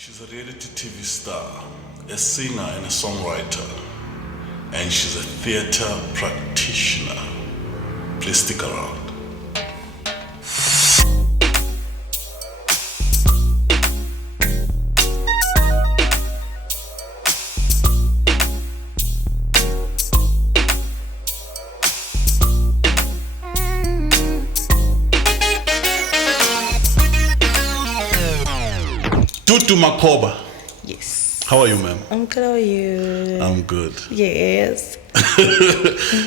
She's a reality TV star, a singer and a songwriter, and she's a theater practitioner. Please stick around. DUDU Makhoba. Yes. How are you, ma'am? I'm good. How are you? I'm good. Yes.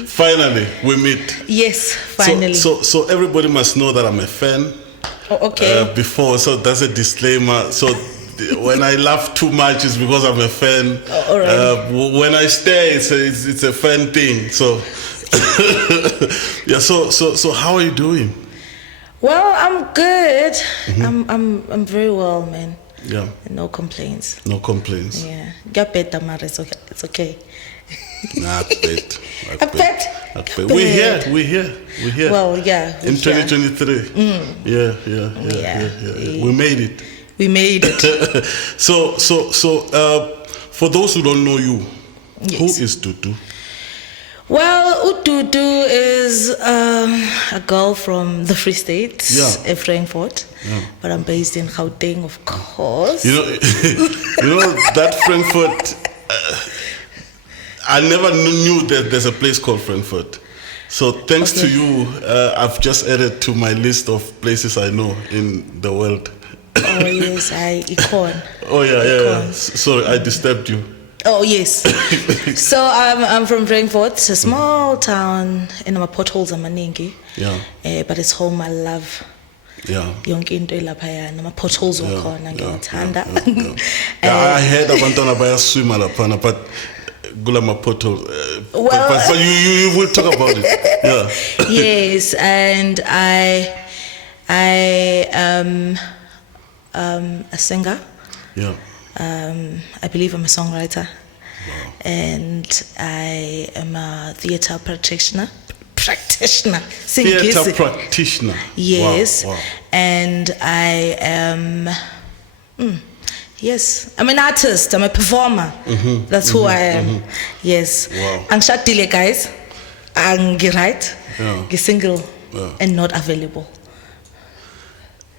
Finally, we meet. Yes, finally. So everybody must know that I'm a fan. Oh, okay. Before, so that's a disclaimer. So when I laugh too much, it's because I'm a fan. Oh, all right. When I stare, it's a fan thing. So yeah. So how are you doing? Well, I'm good. I'm very well, man. Yeah. No complaints. No complaints. Yeah. Get better, Mara. It's okay. It's okay. Nah, I bet. Bet. We're here. Well, yeah. In 2023. Yeah. We made it. We made it. So, for those who don't know you, Yes. who is DUDU? Well, DUDU is a girl from the Free State, Frankfurt. Yeah. But I'm based in Gauteng, of course. You know that Frankfurt. I never knew that there's a place called Frankfurt. So thanks to you, I've just added to my list of places I know in the world. Oh yes, Icon. Oh yeah. Sorry, I disturbed you. Oh yes. So I'm from Frankfurt. It's a small town, and my potholes are maningi. Yeah. But it's home. I love. Yeah. Yonke into elaphayana. My potholes wakhona ngiyathanda. I heard abantwana bayaswima laphana, but gula ma pothole. But you will talk about it. Yeah. Yes, and I am a singer. Yeah. I believe I'm a songwriter. Wow. And I am a theater practitioner. Theater practitioner. Yes. Wow. And I am yes, I'm an artist, I'm a performer. That's who I am. Yes. Wow. Angishadile, guys. Right? Yeah. Single and not available.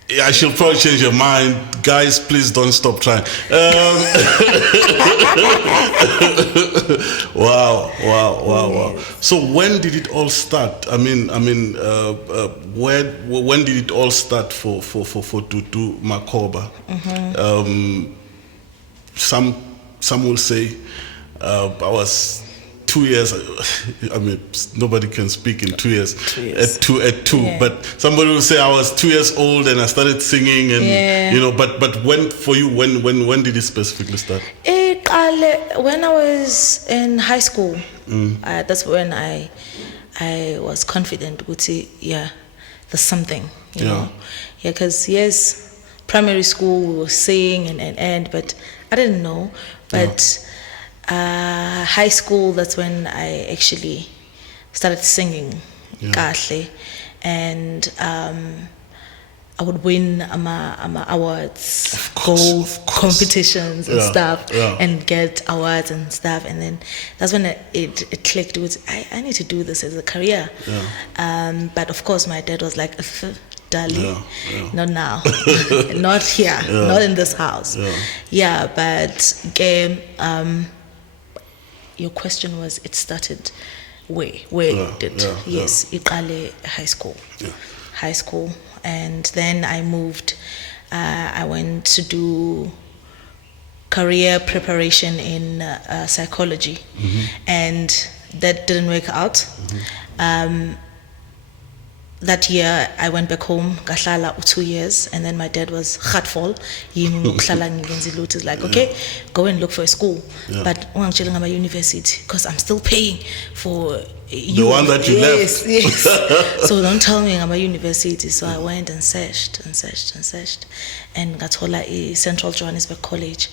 Yeah, I should probably change your mind. Guys, please don't stop trying. Wow. So when did it all start? When did it all start for DUDU Makhoba? Some will say I was 2 years. I mean, nobody can speak in 2 years. 2 years. At two. Yeah. But somebody will say I was 2 years old and I started singing, and But when for you, when did it specifically start? When I was in high school, that's when I was confident. Would say, there's something, you know, because primary school we were singing and but I didn't know, but. High school, that's when I actually started singing kahle, and I would win awards, gold competitions and stuff, and get awards and stuff, and then that's when it clicked with I need to do this as a career. But of course my dad was like, darling, not now, not here, not in this house. But your question was, it started where did yes, Iqale high school. High school, and then I moved. I went to do career preparation in psychology, and that didn't work out. That year I went back home, gahlala 2 years, and then my dad was heartful. He's like, okay, go and look for a school, but ungangitshela ngama university because I'm still paying for you. The one that you left. Yes. So don't tell me ngama university. So I went and searched, and ngathola Central Johannesburg College,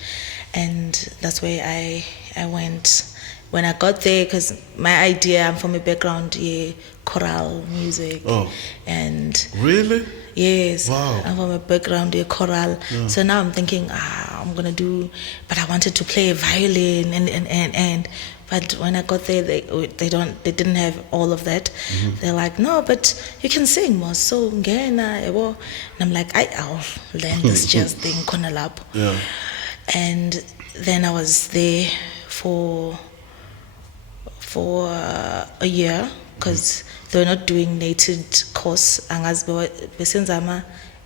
and that's where I went. When I got there, because my idea, I'm from a background, choral music. Oh. And really? Yes. Wow. I'm from a background, choral. So now I'm thinking, but I wanted to play violin and but when I got there, they didn't have all of that. They're like, no, but you can sing more. So and I'm like, I'll learn this jazz thing, konalap. Yeah. And then I was there for a year because they were not doing native course.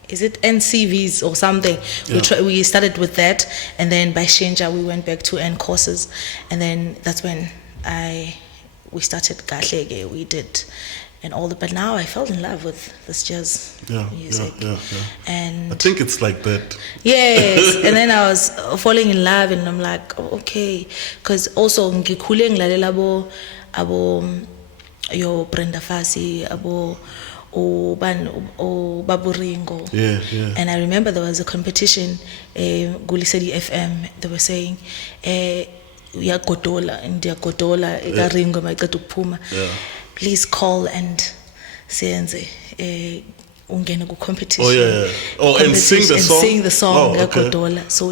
Is it NCVs or something? Yeah. We started with that, and then by Shenja we went back to N courses, and then that's when we started Gahlege. We did and all that, but now I fell in love with this jazz music. Yeah. And I think it's like that. Yes, and then I was falling in love, and I'm like, oh, okay, because also ngikhule ngilalela abo yo Brenda Fassie, abo Baburingo. Yeah. And I remember there was a competition, Gulisedi FM, they were saying, Godola, Ringo, Puma. Please call and senze ungena ku competition. Oh yeah. Oh, and sing the song. Sing the song. Oh, okay. So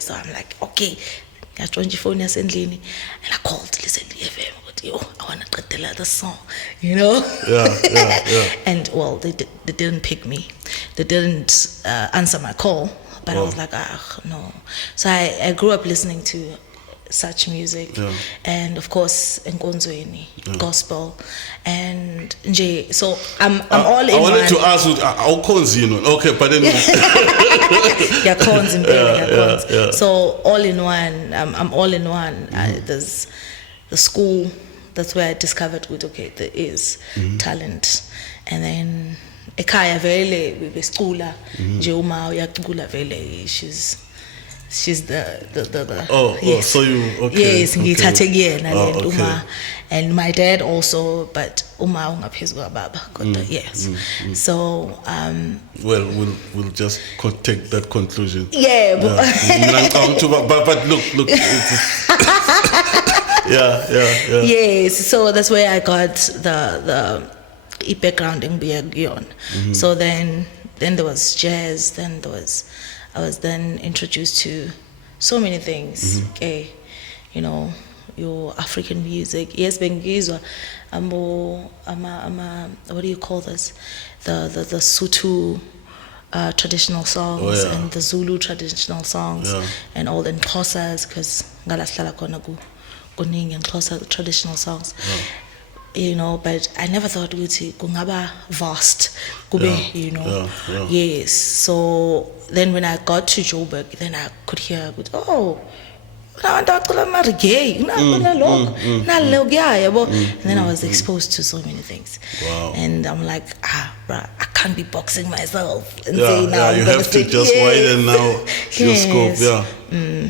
so I'm like, okay. I joined your phone and I called Listen FM. I want to qedela the song, you know. Yeah. And well, they didn't pick me. They didn't answer my call. But I was like, no. So I grew up listening to such music, and of course Nkonzweni, gospel, and nje. So I'm all in. I wanted to ask you, okay, but then yeah. So all in one. I'm all in one. There's the school. That's where I discovered okay, there is talent, and then ekhaya vele besicula nje uma uyacula vele she's the yes. So you okay. Yes, ngithathe kuyena okay. Uma, and my dad also, but uma ungaphezulu kwababa kodwa yes. So well, we'll just take that conclusion. Yeah. But look yeah. Yes, so that's where I got the background in Beyond. So then there was jazz, then I was then introduced to so many things. Okay, you know, your African music. Yes, Bengizwa, what do you call this? The Sutu traditional songs and the Zulu traditional songs and all the Xhosas, because ngalahlala khona kuningi Xhosa traditional songs. You know, but I never thought ukuthi kungaba vast kube, you know. Yes, so then when I got to Joburg, then I could hear and then I was exposed to so many things. Wow. And I'm like, bruh, I can't be boxing myself and say now you have to just widen now your scope.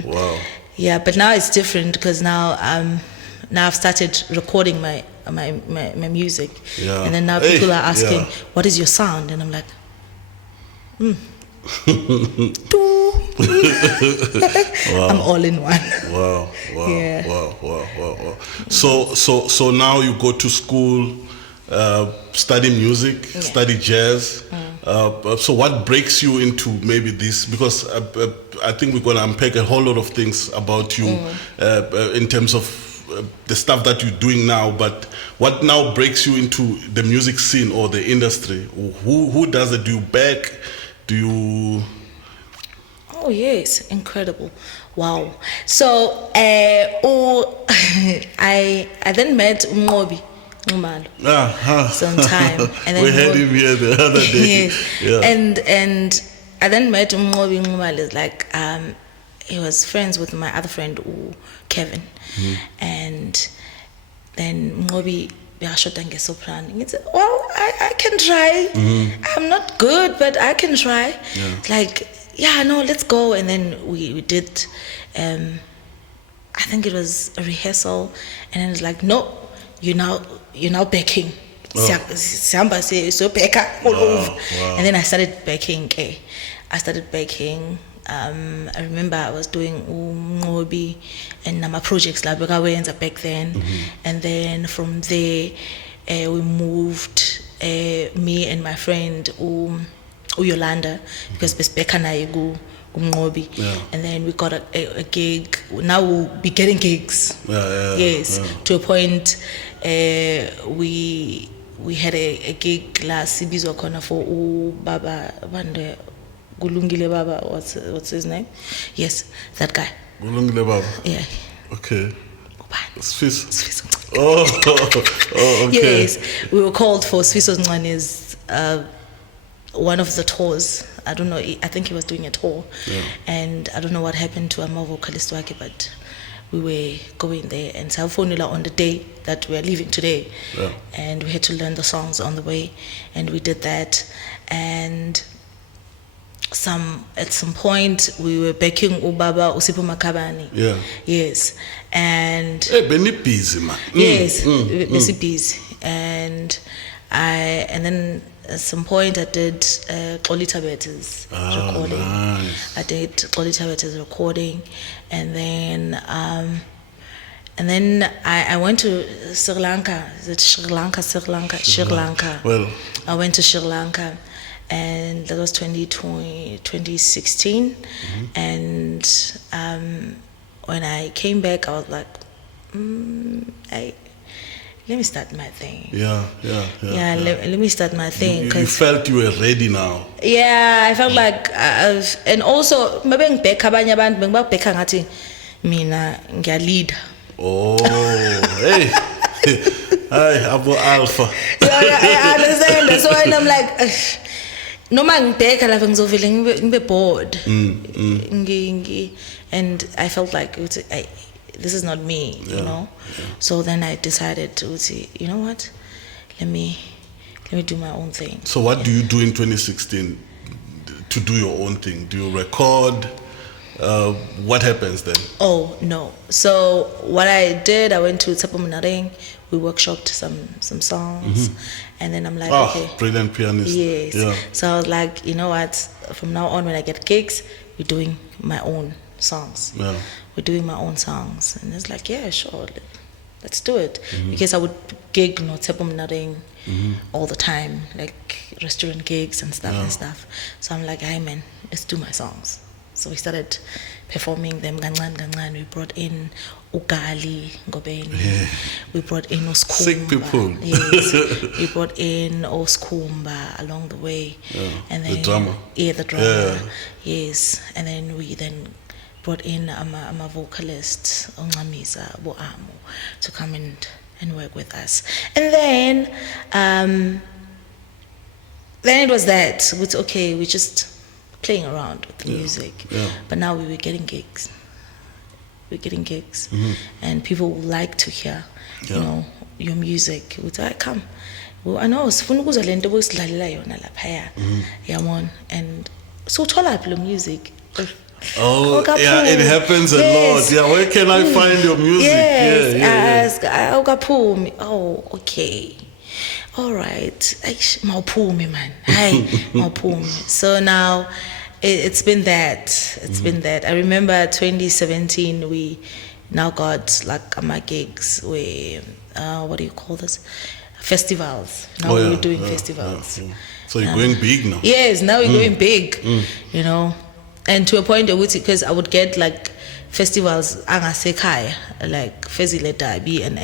Wow. Yeah, but now it's different because now I've started recording my music, and then now people are asking, what is your sound? And I'm like, I'm all in one. Wow. Yeah. Wow. So now you go to school, study music, study jazz. So what breaks you into maybe this? Because I think we're going to unpack a whole lot of things about you in terms of the stuff that you're doing now, but what now breaks you into the music scene or the industry? Who does it? Do you back? Do you? Oh yes, incredible! Wow. So I then met Ngobi Umalo sometime, and then we had him here the other day. And I then met Ngobi Umalo. Like he was friends with my other friend Kevin. And then Ngobi shot and soprano. He said, well, I can try. I'm not good, but I can try. Like, let's go. And then we did, I think it was a rehearsal, and then it's like, no, you're now backing. Samba say so backa all over. And then I started backing. I remember I was doing Ngobi and Nama projects like back then, and then from there we moved, me and my friend Yolanda, because Besbeka na Umnqobi. Yeah. And then we got a gig. Now we'll be getting gigs. Yes, to a point. We had a gig last Sibizwa corner for Baba Bande Gulungile Baba. What's his name? Yes, that guy. Gulungile Baba. Yeah. Okay. Sfiso. Oh, okay. Yes, we were called for Sfiso Ncani's one of the tours. I don't know. I think he was doing a tour, and I don't know what happened to our vocalist wake, but we were going there, and so on the day that we are leaving today, and we had to learn the songs on the way, and we did that, and at some point we were backing Ubaba Usipho Makhabani. Yeah. Yes, and Benny busy man. Yes, busy, and then at some point I did Xolita Beatz recording. Nice. I did Xolita Beatz recording, and then I went to Sri Lanka. Is it Sri Lanka? Sri Lanka. Well, I went to Sri Lanka, and that was 2016. And when I came back, I was like, let me start my thing. Yeah. Let me start my thing. You felt you were ready now. Yeah, I felt like, and also, maybe ngibheka abanye abantu bengibabheka ngathi mina ngiyalead. Oh, hey. Hi, Abu Alpha. I understand. So when I'm like, noma ngibheka lapha ngizovele ngibe bored. And I felt like this is not me, you know. So then I decided to say, you know what, let me do my own thing. So what do you do in 2016 to do your own thing? Do you record? What happens then? Oh no! So what I did, I went to Tsepo Mnaring. We workshopped some songs, and then I'm like, okay, brilliant pianist. Yes. Yeah. So I was like, you know what? From now on, when I get gigs, we're doing my own songs. Yeah. We're doing my own songs, and it's like, yeah, sure, let's do it. Because I would gig no Tsepo Mnaring all the time, like restaurant gigs and stuff. So I'm like, hey man, let's do my songs. So we started performing them gangan. We brought in Ugali Ngobeni. We brought in Oskumba. Sick people. Yes. We brought in Oskumba along the way. Yeah. And then the drummer. Yeah, the drummer. Yeah. Yes. And then we brought in a vocalist, Ongamisa Boamu, to come and work with us. And then it was that. It's okay, we just playing around with the music. Yeah. But now we were getting gigs. And people would like to hear, you know, your music. Would I come? Well, I know sifuna ukuzwa lento bosidlalela yona lapha yabona, and so thola up music. Oh, yeah, it happens a lot. Yeah, where can I find your music? Yes, Ukapumi. Oh, okay. All right. Mawuphumi man. Hi, mawuphumi. So now it's been that. I remember 2017 we now got like my gigs where what do you call this? Festivals. Now we're doing festivals. Yeah. So you're going big now. Yes, now we're going big. You know. And to a point because I would get like festivals angasekhaya, like Fezile Dabi and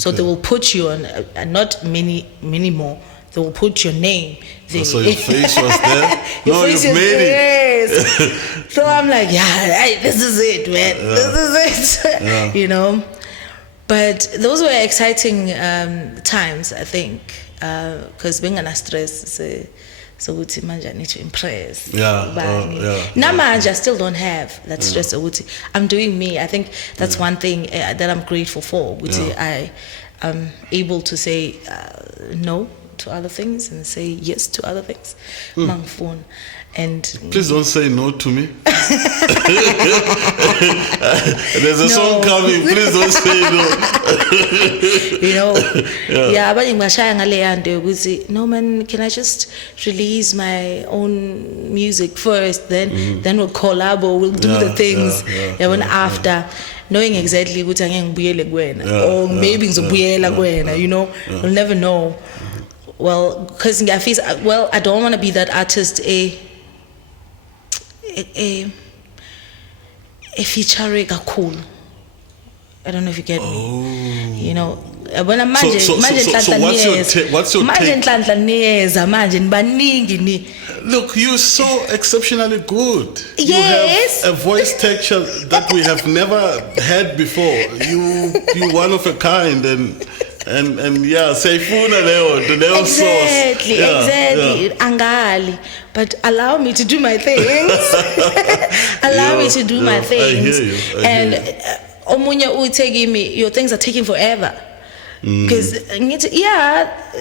so they will put you on not many more. They will put your name there. So your face was there? No, you made it. Yes. So I'm like, this is it, man. Yeah. This is it. Yeah. You know. But those were exciting times, I think, because being under stress, so I need to impress. Namanja I still don't have that stress. I'm doing me. I think that's one thing that I'm grateful for. I am able to say no to other things and say yes to other things. And please don't say no to me. There's a song coming. Please don't say no. You know, no man, can I just release my own music first? Then we'll collab or we'll do the things. After knowing exactly what I'm or maybe you know, we'll never know. Well, because I don't want to be that artist. feature kakhulu. I don't know if you get me. You know, when I'm So what's your take? Look, you're so exceptionally good. Yes. You have a voice texture that we have never had before. You're one of a kind, and yeah, say Exactly, exactly. Angali. But allow me to do my things. Allow me to do my things. I hear you. Omunye utegi me, your things are taking forever. Because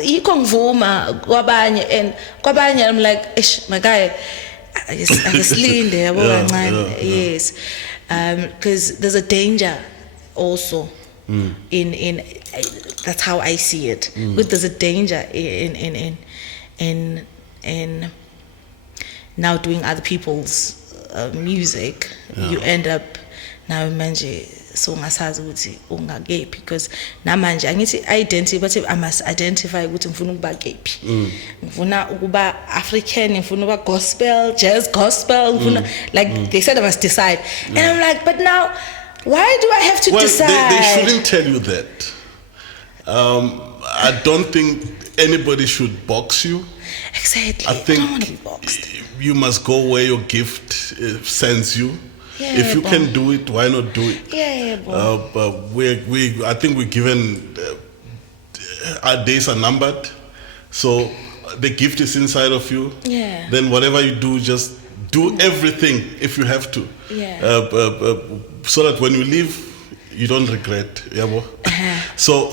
ikongvuma kwabanye, and kwabanye I'm like, ish, my guy, akasilinde yabo kancane. Yes. Because there's a danger also in that's how I see it. But there's a danger in now doing other people's music. You end up now manje so ngasazi ukuthi ungakephi, because namanje angithi identity, but I must identify ukuthi ngifuna ukuba kephi. Ngifuna ukuba African, ngifuna ukuba gospel, jazz gospel, ngifuna, like they said I must decide. And I'm like, but now why do I have to decide? They shouldn't tell you that. I don't think anybody should box you. Exactly. I think don't want to be boxed. You must go where your gift sends you. Yeah, if you can do it, why not do it? Yeah, but I think we're given our days are numbered, so the gift is inside of you. Yeah. Then whatever you do, just do everything if you have to. Yeah. So that when you leave, you don't regret. So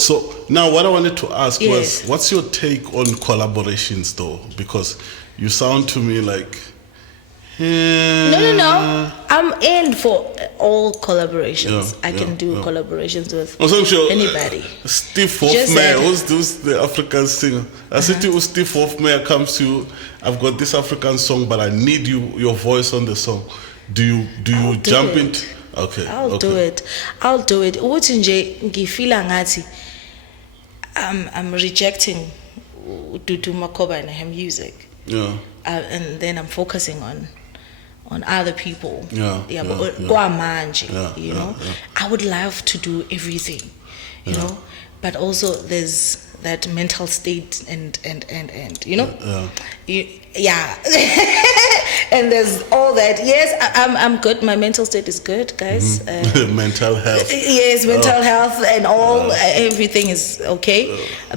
now what I wanted to ask was, what's your take on collaborations though? Because you sound to me like no. I'm in for all collaborations. I can do collaborations with anybody. Steve Hofmeyer, who's the African singer? I said to Steve Hofmeyer comes to you, I've got this African song, but I need your voice on the song. Do you jump into? Okay. I'll do it. Uthi nje ngifila ngathi I'm rejecting DUDU MAKHOBA and her music. Yeah. And then I'm focusing on other people. You know. I would love to do everything, you know, but also there's that mental state and you know. And there's all that. Yes, I'm good. My mental state is good, guys. Mental health. Yes, mental health and all everything is okay.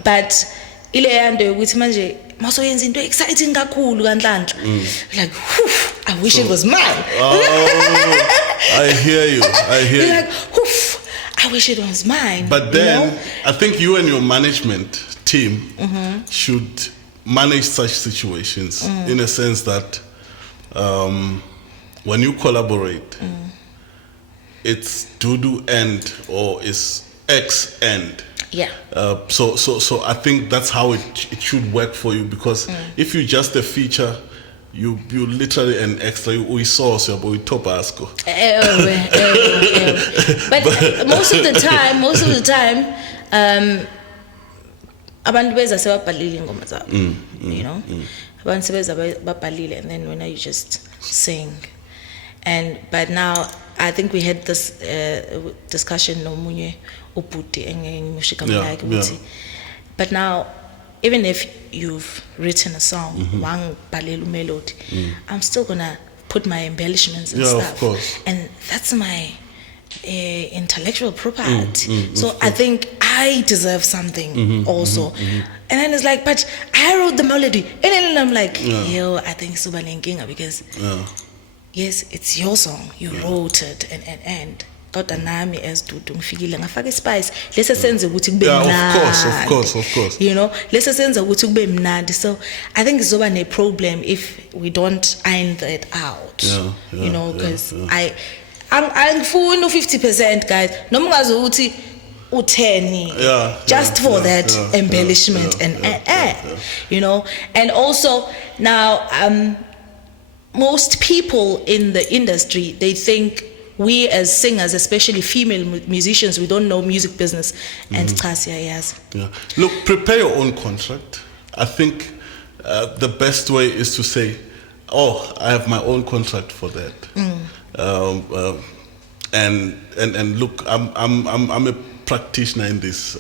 But ile yande ukuthi manje masoyenza into exciting kakhulu kanhlanhla. Like, I wish it was mine. I hear you. You're like, I wish it was mine. But then, you know? I think you and your management team should manage such situations in a sense that when you collaborate, it's DUDU and or it's X and. Yeah. So I think that's how it should work for you, because if you just a feature, you literally an extra. We saw so we top asko. But most of the time, abantu beza sebabhalile ingoma zabo. You know, abantu sebeza babhalile, and then when you just sing. But now I think we had this discussion no munye ubuti engimushika mlaki. But now, even if you've written a song, one balelu melody, I'm still gonna put my embellishments and stuff. Of course. And that's my intellectual property. So I think I deserve something also. And then it's like, but I wrote the melody, and then I'm like, yo, I think Suba Lenkinga, because yes, it's your song, you wrote it, and kodwa nami as DUDU ngifikile ngafaka ispice lese senze ukuthi kube mnandi. Of course. You know, lese senze ukuthi kube mnandi. So I think izoba ne problem if we don't iron that out. You know, because I'm full 50%, guys. Noma ungazi ukuthi u10 just for that embellishment and you know. And also now most people in the industry, they think we as singers, especially female musicians, we don't know music business. And Look, prepare your own contract. I think the best way is to say, I have my own contract for that. And look, I'm a practitioner in this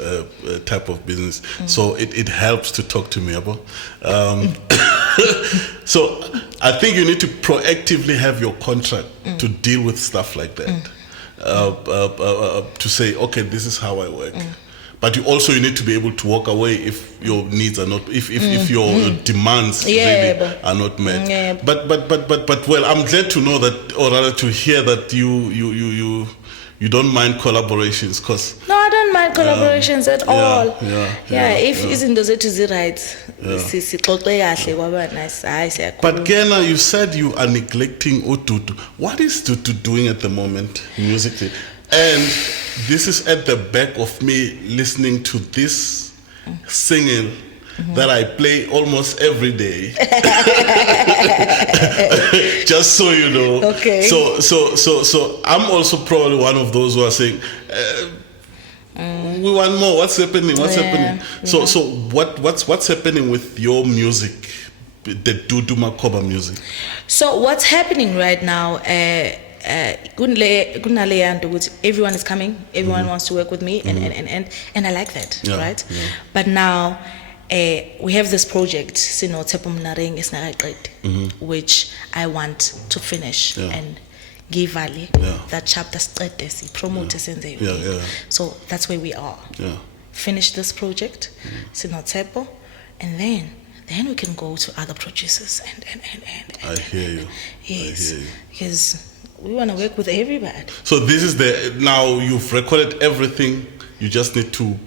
type of business, so it helps to talk to me about. So I think you need to proactively have your contract to deal with stuff like that. To say, okay, this is how I work. But you need to be able to walk away if your needs are not, if your demands really are not met. Yeah. But well, I'm glad to know that, or rather to hear that you don't mind collaborations, because No, I don't mind collaborations at all. If izinto zethu zi-right, sixoxe kahle kwaba nice. Hayi siyakhuluma. But Gena, you said you are neglecting UDUDU. What is DUDU doing at the moment musically? And this is at the back of me listening to this singing that I play almost every day. Just so you know. Okay. So I'm also probably one of those who are saying, we want more. What's happening? What's happening? So what's happening with your music, the DUDU Makhoba music? So what's happening right now? Everyone is coming. Everyone wants to work with me, and I like that, right? Yeah. But now we have this project, which I want to finish and give Ali that chapter promote. So that's where we are. Finish this project, and then we can go to other producers and I hear you. Yes, I hear you. Because we want to work with everybody. So this is now you've recorded everything, you just need to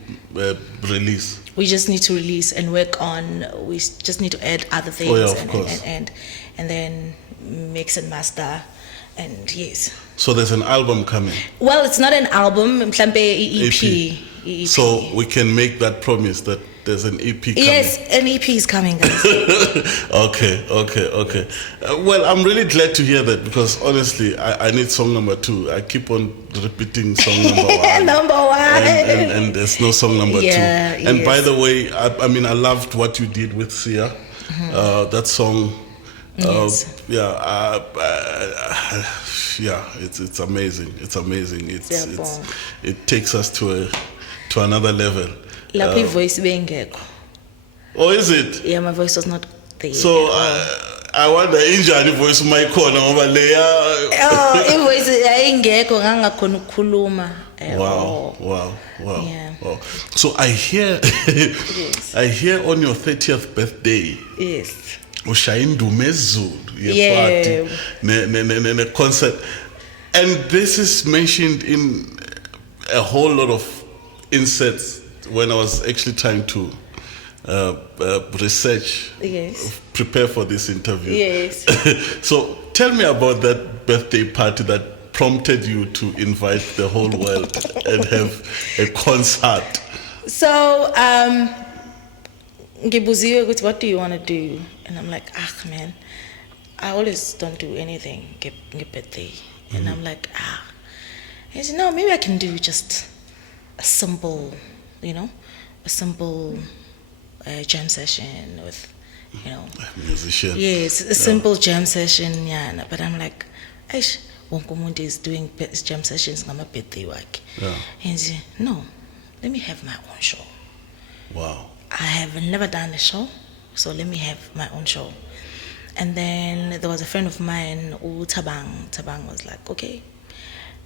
release. We just need to release and work on, we just need to add other things. Of course. And then mix and master, and yes. So there's an album coming? Well, it's not an album, EP. So we can make that promise that there's an EP coming. Yes, an EP is coming, guys. Okay. Well, I'm really glad to hear that, because honestly, I need song number 2. I keep on repeating song number 1. Number 1. And there's no song number 2. And by the way, I mean, I loved what you did with Sia. That song. It's amazing. It's amazing. It takes us to another level. Voice Oh, is it? Yeah, my voice was not there. So I wonder, injani voice my corner over there. Voice ayingekho ngangakhona ukukhuluma. Wow. Yeah. Wow. So I hear I hear on your 30th birthday. Yes. Ushayindume Zulu party ne concert, and this is mentioned in a whole lot of inserts when I was actually trying to research, prepare for this interview. Yes. So tell me about that birthday party that prompted you to invite the whole world and have a concert. So ngibuziwe, what do you want to do? And I'm like, man, I always don't do anything get birthday. And I'm like, He said, no, maybe I can do just a simple, a simple jam session with, a musician. Yes, a simple jam session, But I'm like, wonke umuntu is doing jam sessions ngama birthday wakhe. And he said, no, let me have my own show. Wow. I have never done a show, so let me have my own show. And then there was a friend of mine, Tabang. Tabang was like, okay,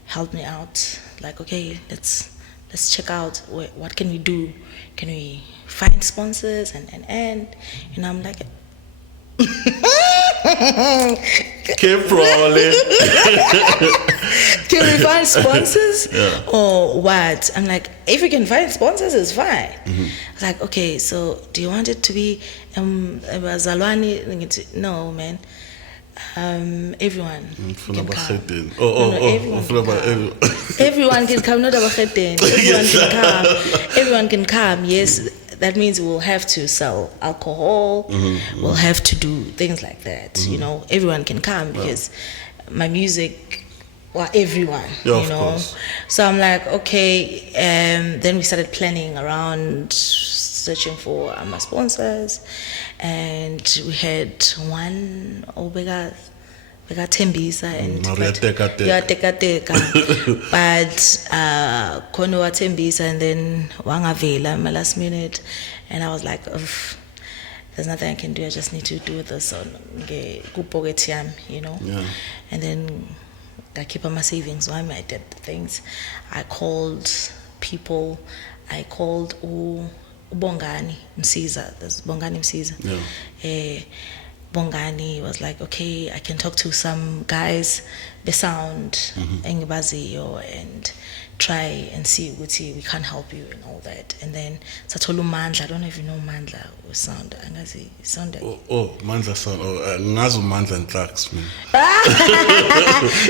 help me out. Like, okay, let's check out what can we do. Can we find sponsors and I'm like, probably. Can we find sponsors or what? I'm like, if we can find sponsors, it's fine. I was like, okay, so do you want it to be Zalwani? No, man. Everyone can come. Everyone can come. Not everyone can come. Yes, that means we'll have to sell alcohol. We'll have to do things like that. Everyone can come because my music, everyone. Course. So I'm like, okay. Then we started planning around searching for sponsors, and we had one Obega Tembisa and but Kono Tembisa and then Wangavela my last minute, and I was like, there's nothing I can do. I just need to do this on you know. Yeah. And then I keep on my savings. So I did things. I called people. I called Bongani Msiza. There's Bongani Msiza. Yeah. Bongani was like, okay, I can talk to some guys, the sound, and try and see we can't help you and all that. And then Satolu Mandla, I don't know if you know Mandla or sound. Sound. Mandla sound. Ngazu Mandla and tracks, man.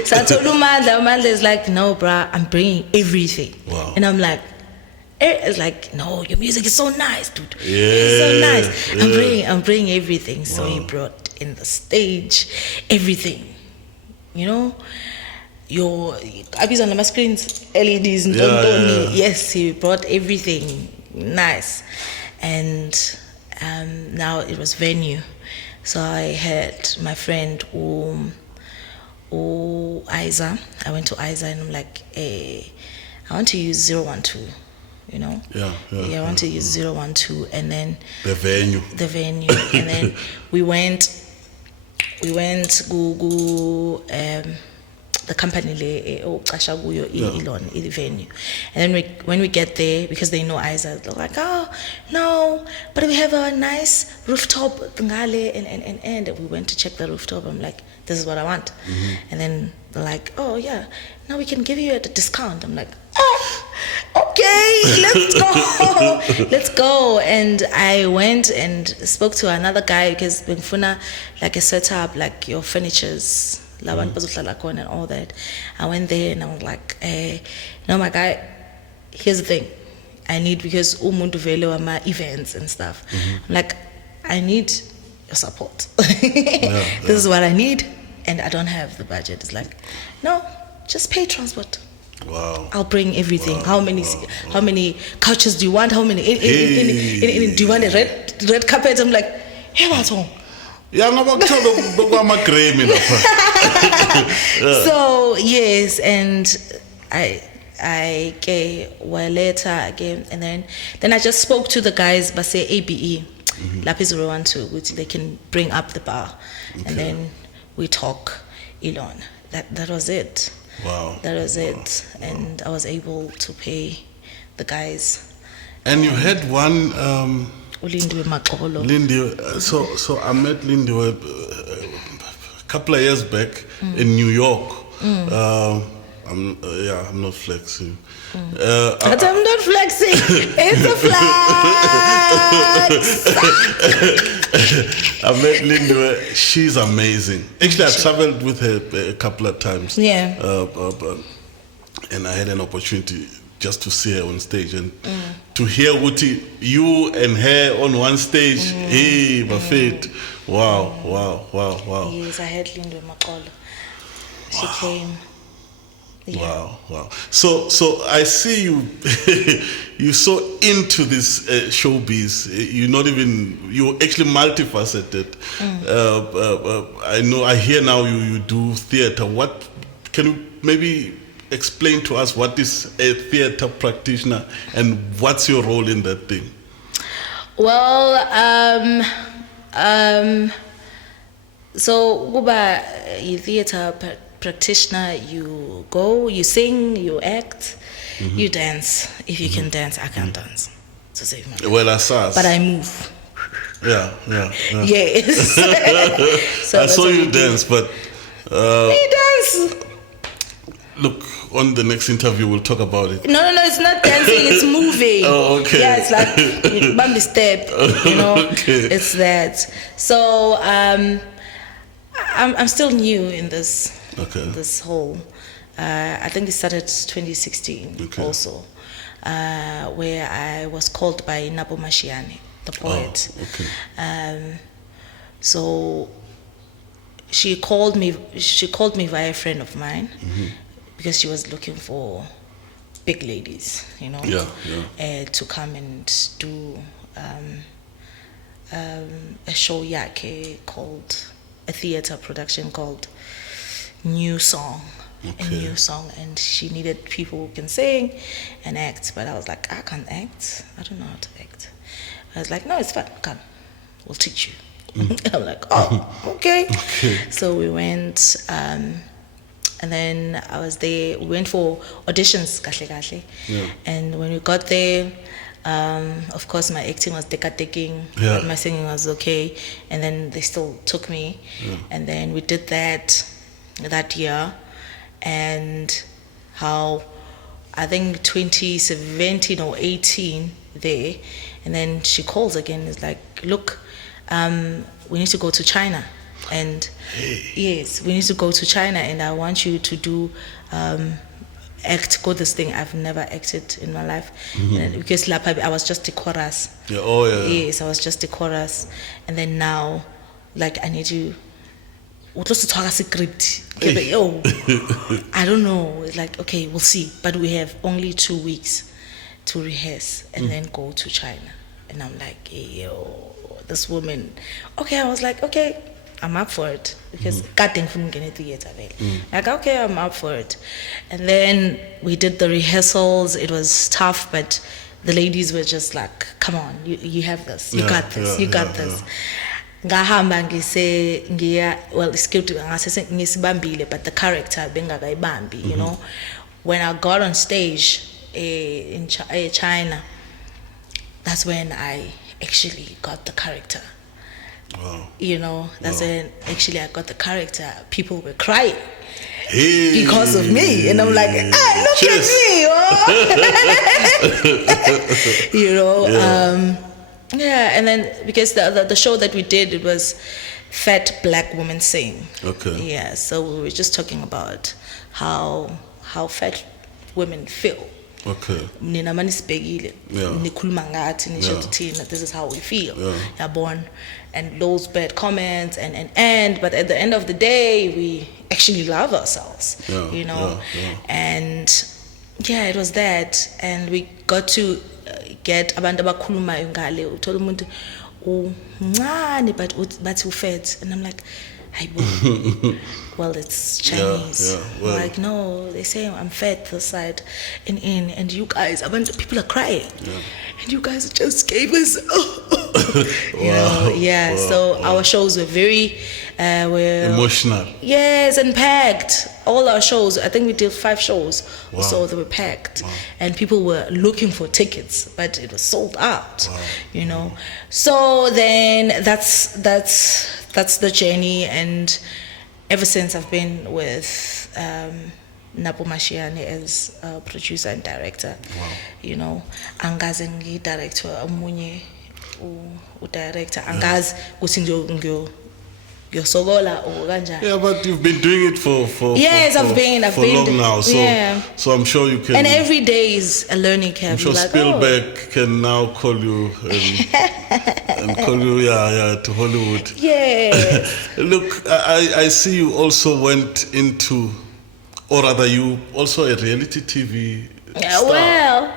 Satolu Mandla is like, no, bruh, I'm bringing everything. Wow. And I'm like, it's like, no, your music is so nice, dude. Yeah, it's so nice. I'm bringing everything. So he brought in the stage, everything. You know, your Abby's on my screens, LEDs, and yes, he brought everything nice. And now it was venue. So I had my friend Isa. I went to Isa and I'm like, I want to use 012. You know, I want to use 012, and then the venue, and then we went go the company the venue, and then when we get there, because they know Isa, they're like, oh no, but we have a nice rooftop and we went to check the rooftop. I'm like, this is what I want, and then they're like, oh yeah, now we can give you a discount. I'm like, okay, let's go. And I went and spoke to another guy because Bengfuna, like a setup, like your furnitures, and all that. I went there and I was like, no, my guy, here's the thing. I need, because umuntu vele my events and stuff. I'm like, I need your support. This is what I need, and I don't have the budget. It's like, no, just pay transport. Wow. I'll bring everything. Wow. How many couches do you want? How many do you want a red carpet? I'm like, hey, what's wrong? So yes, and I gave later again, and then I just spoke to the guys, but say ABE, Lapis 012, which they can bring up the bar, and then we talk, Elon. That was it. Wow. That was it. And I was able to pay the guys. And you had one Lindy Makolo. Lindy, so I met Lindy a couple of years back in New York. I'm not flexing. But I'm not flexing. It's a flex. I met Linda. She's amazing. Actually, I traveled with her a couple of times. Yeah. And I had an opportunity just to see her on stage and to hear Uti, you and her on one stage. Hey, Buffett. Wow. Yes, I had Linda Makolo. She came. Yeah. Wow. So I see you you're so into this showbiz. You're actually multifaceted. I hear now you do theater. What can you maybe explain to us what is a theater practitioner and what's your role in that thing? Well, so Kuba, theater practitioner, you go, you sing, you act, you dance. If you can dance, I can't dance. To save my life. Well, but I move. Yeah. Yes. I saw you dance, but he dance. Look, on the next interview we'll talk about it. No, it's not dancing, it's moving. Oh, okay. Yeah, it's like bambi step, Okay. It's that. So I'm still new in this. Okay. This whole, I think it started 2016 also, where I was called by Nabo Mashiane, the poet. Oh, okay. So she called me via a friend of mine because she was looking for big ladies, Yeah. to come and do a show yakhe called a theater production called New Song. A new song, and she needed people who can sing and act, but I was like, I can't act, I don't know how to act. I was like, no, it's fine, come, we'll teach you. I'm like, oh, okay. So we went, and then I was there. We went for auditions, kahle. And when we got there, of course my acting was taking, but my singing was okay, and then they still took me, and then we did that year. And how I think 2017 or 18 there, and then she calls again. It's like, look, we need to go to China, and yes, we need to go to China, and I want you to do go this thing. I've never acted in my life, and because I was just a chorus. Yes, I was just a chorus, and then now, like, I need you. To talk a script. I don't know. It's like, okay, we'll see. But we have only 2 weeks to rehearse and then go to China. And I'm like, hey, yo, this woman. Okay, I was like, okay, I'm up for it. Because cutting from theater. Like, okay, I'm up for it. And then we did the rehearsals. It was tough, but the ladies were just like, come on, you have this. You got this. You got this. Ngahamba well, script ngisibambile, but the character bengakayibambi, you know. When I got on stage in China, that's when I actually got the character. Wow. You know, that's when actually I got the character. People were crying because of me, and I'm like, look at me, you know. Yeah, and then because the show that we did, it was Fat Black Women Sing. Okay. Yeah, so we were just talking about how fat women feel. Okay. Nina manisibhekile. Nikhuluma ngathi nisho thina, this is how we feel. Yabona. And those bad comments and but at the end of the day we actually love ourselves. You know. And yeah, it was that, and we got to get abantu abakhulumayo ngale, uthola umuntu uncane but bathi ufat, and I'm like, hayibo. Well, it's Chinese. Well, like, no, they say I'm fat this side and you guys, people are crying, and you guys just gave us you know. So our shows were very were emotional. Yes, and packed. All our shows, I think we did 5 shows, so they were packed, and people were looking for tickets, but it was sold out. You know. So then that's the journey, and ever since I've been with Napo Mashiane as producer and director. You know, angazi ngi-director omunye u-director, angazi ukuthi ngiyosokola or kanjani. Yeah, but you've been doing it for yes, I've been long now, so I'm sure you can. And every day is a learning curve. I'm sure like, Spielberg can now call you and call you to Hollywood. Yeah. Look, I see you also went into, or rather you also a reality TV star. Well,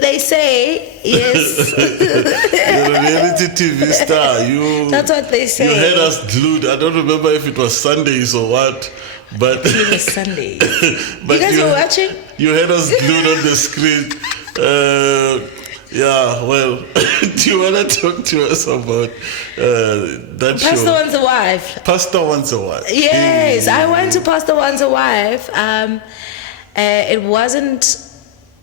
they say, yes. You're a reality TV star. That's what they say. You had us glued. I don't remember if it was Sundays or what, but it was Sundays. But you guys were watching? You had us glued on the screen. Yeah, well, do you want to talk to us about that show? Pastor Wants a Wife. Pastor Wants a Wife. Yes, I went to Pastor Wants a Wife. It wasn't.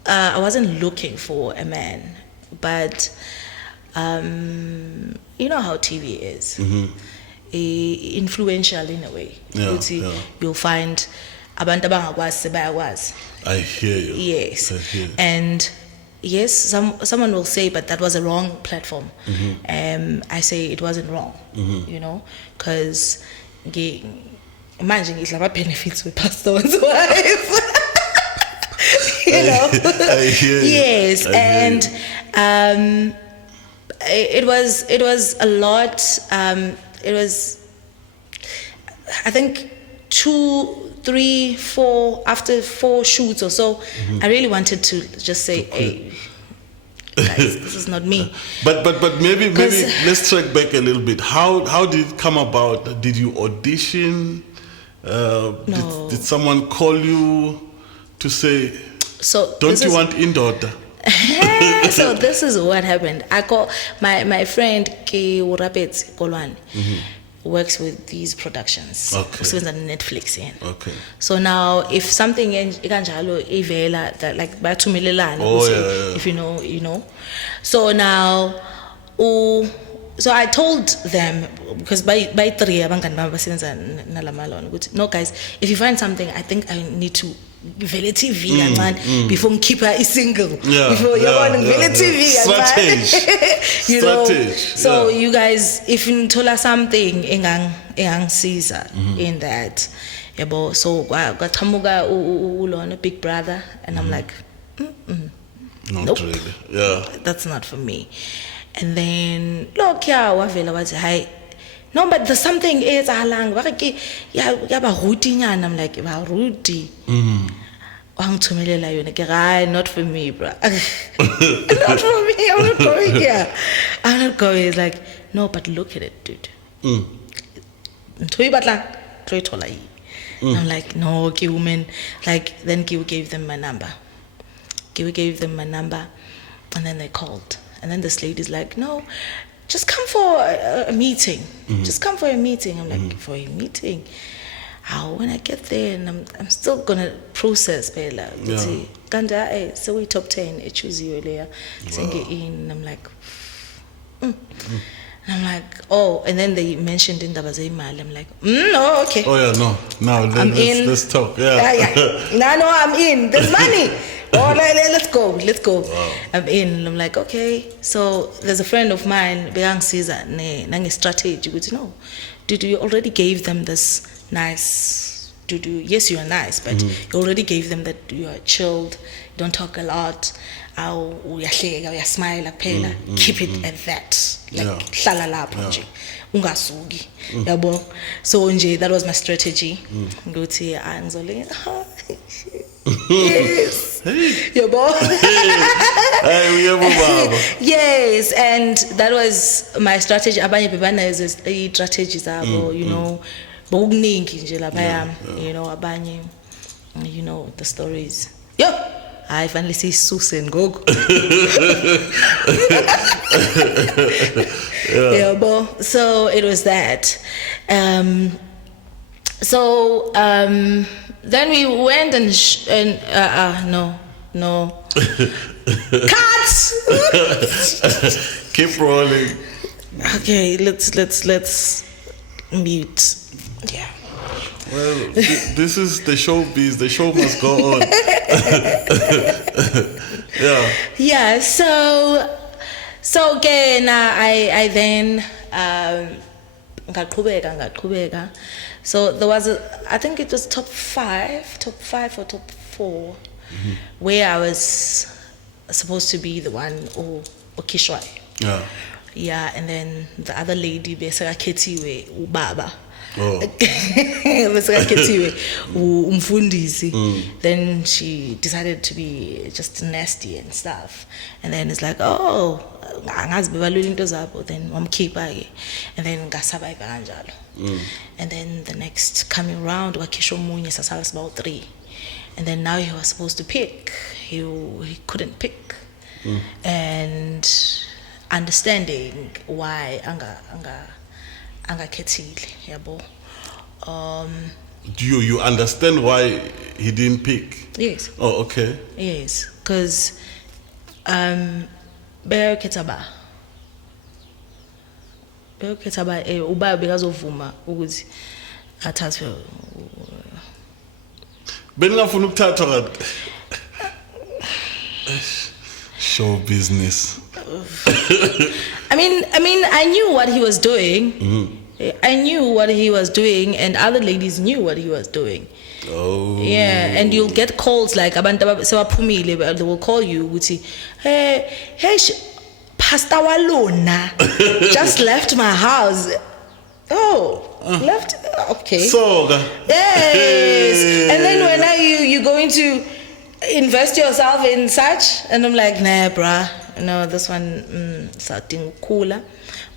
I wasn't looking for a man, but you know how TV is. Influential in a way. You'll find abantu abangakwazi bayakwazi. I hear you. Yes. I hear you. And yes, someone will say, but that was a wrong platform. I say it wasn't wrong, you know, because imagine it's like benefits with Pastor Wants a Wife. You know. I hear you. Yes, and it was a lot. It was, I think, 2, 3, 4. After 4 shoots or so, I really wanted to just say, hey, guys, this is not me. But maybe let's track back a little bit. How did it come about? Did you audition? No. Did someone call you to say, so don't you want indoda? So this is what happened. I call my friend Ke Beatz Kolwane. Works with these productions. Okay. On Netflix. Yeah. Okay. So now, if something ikanjalo ivela that like bathumelelana, if you know, you know. So now, so I told them because by 3 abangani bami basebenza nalamalona ukuthi no guys, if you find something, I think I need to vele TV before ngikhipha single. Before yabona vele TV you know. So you guys, if you told us something engangisiza in that, yabo, so kwaqhamuka ulona Big Brother, and I'm like not nope, really. Yeah, that's not for me. And then look, yeah, wavela wathi hi. No, but there's something is alang. Yaba Ruti nyana. I'm like, ba Ruti. Wangithumelela yona ke not for me, bro. Not for me. I'm not going here. I'm not going. It's like, no, but look at it, dude. I'm like, no, okay, woman. Like, then Kiwi gave them my number. And then they called. And then this lady's like, no, just come for a meeting. Just come for a meeting. I'm like, for a meeting? How? When I get there, and I'm still gonna process, Bella. So we top 10. I choose you earlier. Sing it in. And I'm like, And I'm like, oh. And then they mentioned in Dabazai Mal. I'm like, no, okay. Oh yeah, no. Now let's talk. Yeah. No, I'm in. There's money. Oh, let's go. Wow. I'm in. I'm like, okay. So there's a friend of mine, Beang Caesar, nangi strategy. No, Dudu, you already gave them this nice Dudu. Yes, you are nice, but you already gave them that you are chilled, you don't talk a lot. You smile, like pela. Keep it at that. Like hlala lapho nje. Ungasuki. Yabo. So nje, that was my strategy. Nguthi angizole. Yes. Yes, and that was my strategy. Abanye bebana is strategies abo, you know. Bokuningi nje lapha you know, abanye, you know the stories. Yo, I finally see Susan go. So it was that. Then we went and no. Cut. Keep rolling. Okay, let's mute. Yeah. Well, this is the showbiz. The show must go on. Yeah. So again, I then ngaqhubeka. So there was I think it was top 5 or top 4, where I was supposed to be the one or Kishwai. Yeah, and then the other lady besaka Ketiwe ubaba. Then she decided to be just nasty and stuff, and then it's like, oh, then wamkhipha, and then ngasurvive kanjalo. And then the next coming round wakhisho munye sasala about 3, and then now he was supposed to pick, he couldn't pick, and understanding why angakhethile yabo. Do you understand why he didn't pick? Yes. Oh, okay. Yes, because bekhetha ubaba bekazovuma ukuthi athathwe. Beningafuna ukuthathwa kanti. Show business. I mean, I knew what he was doing. I knew what he was doing, and other ladies knew what he was doing. Oh. Yeah, and you'll get calls like abantu sebaphumile, they will call you ukuthi, hey, Pastor Walona just left my house. Oh, left? Okay. So. Yes. And then when are you going to invest yourself in such? And I'm like, nah, bruh. no, this one starting cooler,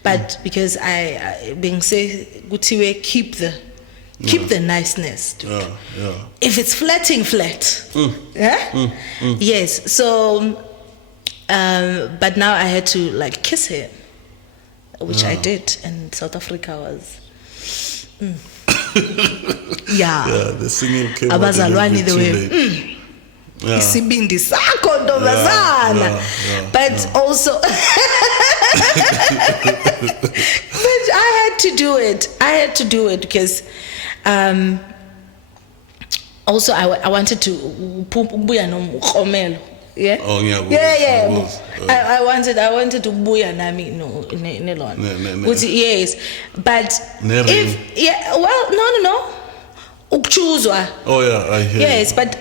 but because I being say gutiwe keep the niceness. Dude. Yeah. If it's flatting flat, yes. So, but now I had to like kiss her, which I did, and South Africa was. Yeah, the singing came abazalwane the way isibindi sakho ntombazana, but also but I had to do it because also I wanted to buya nomkhomelo. Yeah. Oh yeah. I wanted to buya nami no nelona. Yes, but if no. Ukuchuzwa. Oh yeah, I hear. Yes, you. but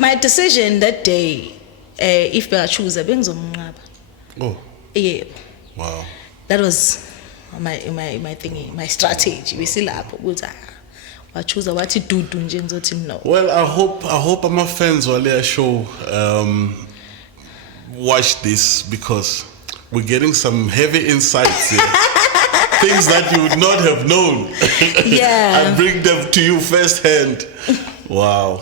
my decision that day, if I choose, bengizomnqaba. Oh. Yeah. Wow. That was my thingy, my strategy. We see lapho ukuthi wachuza wathi dudu nje ngizothi no. Well, I hope my fans wale show watch this because we're getting some heavy insights here. Things that you would not have known. Yeah. I bring them to you firsthand. Wow.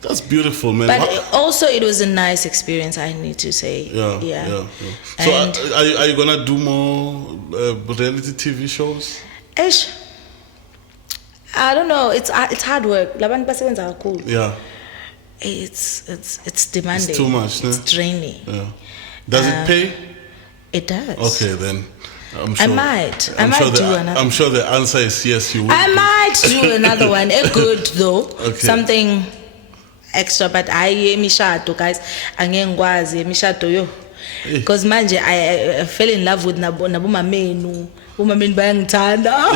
That's beautiful, man. But also it was a nice experience, I need to say. Yeah. So are you gonna do more reality TV shows? I don't know. It's hard work. Labantu basebenza kakhulu. Yeah. It's demanding. It's too much. It's draining. Yeah. Does it pay? It does. Okay, then. I'm sure, I might do another. I'm sure the answer is yes. You will. I might do another one. A good though. Okay. Something extra, but I mishado guys. Angeke ngikwazi mishado yo. Because manje I fell in love with nabomamenu. Bomamenu bayangithanda.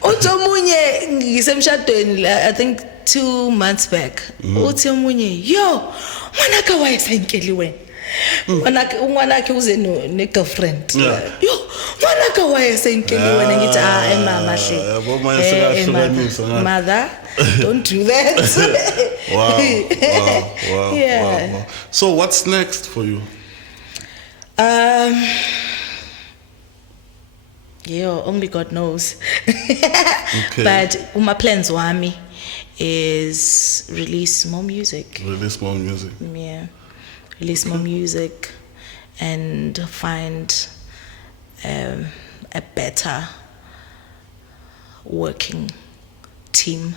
Utomunye ngisemshadweni I think 2 months back. Uthi omunye yo mwanaka wayesenkeli wena. Mwanake uze ne girlfriend. Yo mwanaka wayesenkeli wena ngithi mama hle. Mother, don't do that. Wow. Yeah. Wow. So what's next for you? Only God knows. Okay. But my plans wami is release more music. Yeah. Release more music and find a better working team,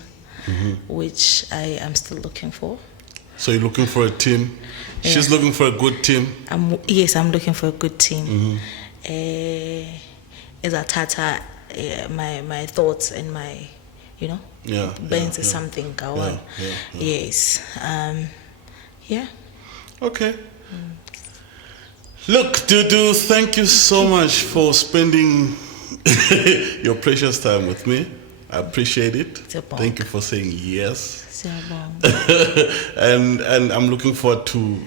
which I am still looking for. So you're looking for a team? Yeah. She's looking for a good team? Yes, I'm looking for a good team. As a tata, my thoughts and my, brains is something go on. Yes. Yeah. Okay. Look, Dudu, thank you so much for spending your precious time with me. I appreciate it. Thank you for saying yes. And I'm looking forward to,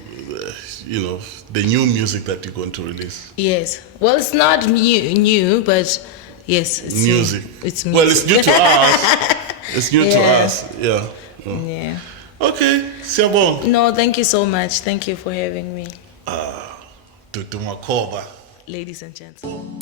the new music that you're going to release. Yes. Well, it's not new, but yes, it's music. It's music. Well, it's new to us. It's new to us. Yeah. Yeah. Okay. Siabong. No, thank you so much. Thank you for having me. DUDU MAKHOBA. Ladies and gentlemen.